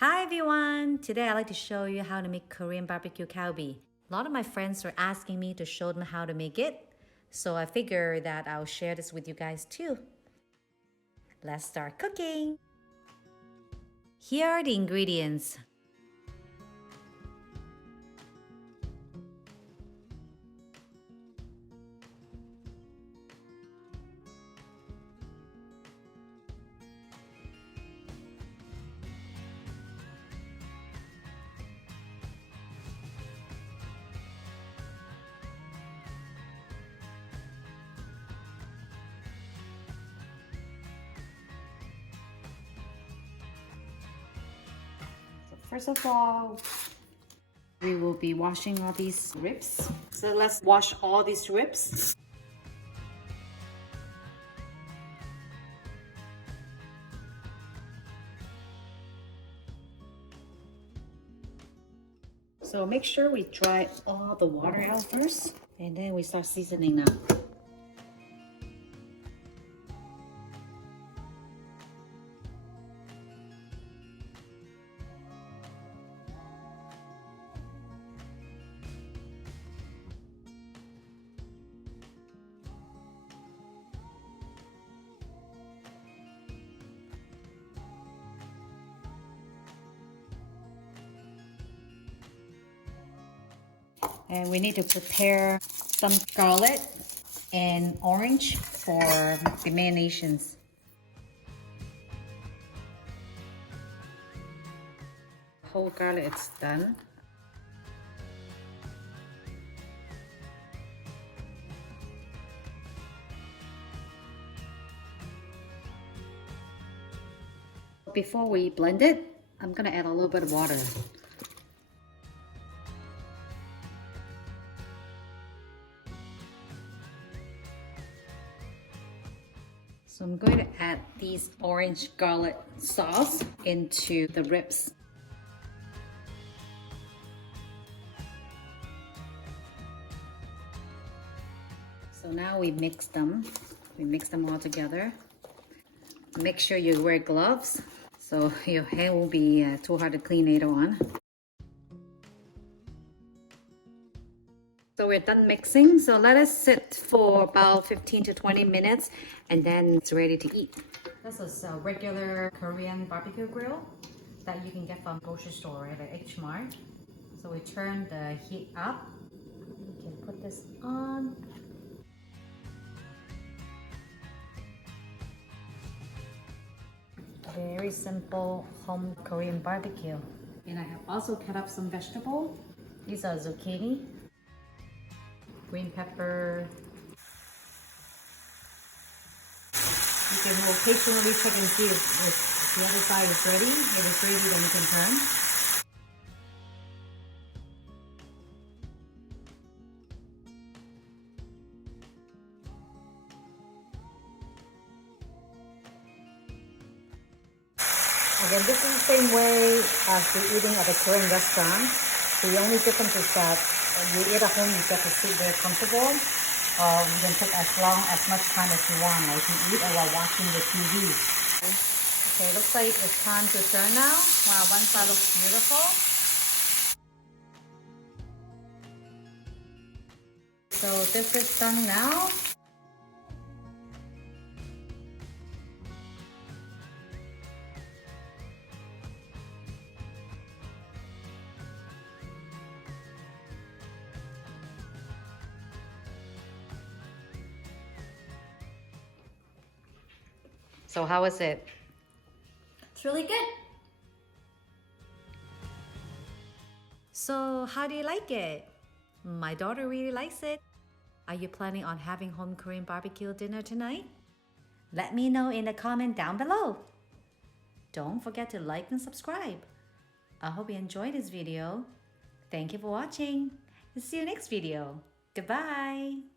Hi everyone! Today I'd like to show you how to make Korean barbecue kalbi. A lot of my friends were asking me to show them how to make it, so I figured that I'll share this with you guys too. Let's start cooking! Here are the ingredients. First of all, we will be washing all these ribs. So let's wash all these ribs. So make sure we dry all the water out first, and then we start seasoning now. And we need to prepare some garlic and orange for the marinations. Whole garlic is done. Before we blend it, I'm gonna add a little bit of water. So I'm going to add these orange garlic sauce into the ribs. So now we mix them. We mix them all together. Make sure you wear gloves so your hand won't be too hard to clean later on. So we're done mixing, so let us sit for about 15 to 20 minutes and then it's ready to eat. This is a regular Korean barbecue grill that you can get from grocery store at H Mart. So we turn the heat up. You can put this on. Very simple home Korean barbecue. And I have also cut up some vegetables. These are zucchini, green pepper. You can occasionally check and see if the other side is ready. If it's ready, then you can turn. Again, this is the same way as you're eating at a Korean restaurant. The only difference is that you eat at home, you get to sit very comfortable. You can take as much time as you want, like you eat while watching the TV. Okay, looks like it's time to turn now. Wow, one side looks beautiful. So this is done now. So how is it? It's really good. So how do you like it? My daughter really likes it. Are you planning on having home Korean barbecue dinner tonight? Let me know in the comment down below. Don't forget to like and subscribe. I hope you enjoyed this video. Thank you for watching. See you next video. Goodbye.